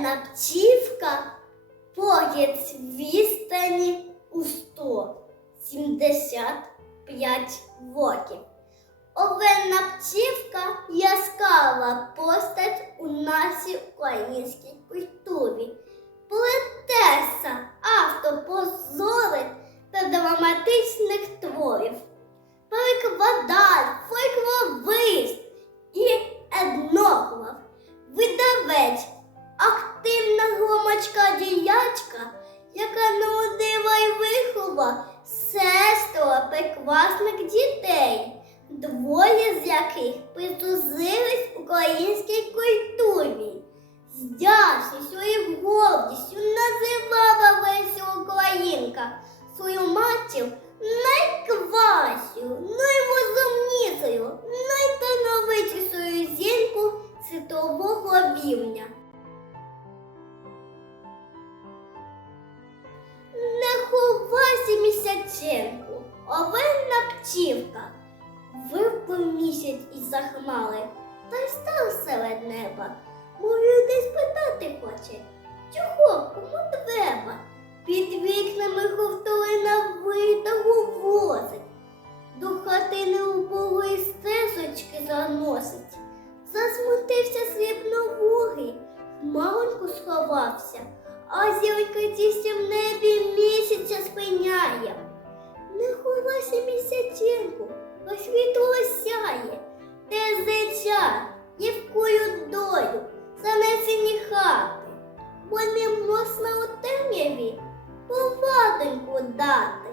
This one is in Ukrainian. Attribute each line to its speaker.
Speaker 1: зелена пчівка поєць відстані у 175 років. Овенна пчівка яскрава постать у нашій українській культурі. Сестро дітей, двоє з яких притужились українській культурі. З дячністю і гордістю називала Леся Українка свою матір найкращою, найрозумнішою, найтановитішою жінку світового рівня. Не ховайся місяченку, овенна птівка. Випав місяць із захмали, та й став серед неба. Може, десь питати хоче, чого кому треба? Під вікнами ховтовина вита говорить, до хатини убогої стежечки заносить. Засмутився срібновогий, хмароньку сховався, а зірка тісся в небі місяця не можна у темряві повадоньку дати.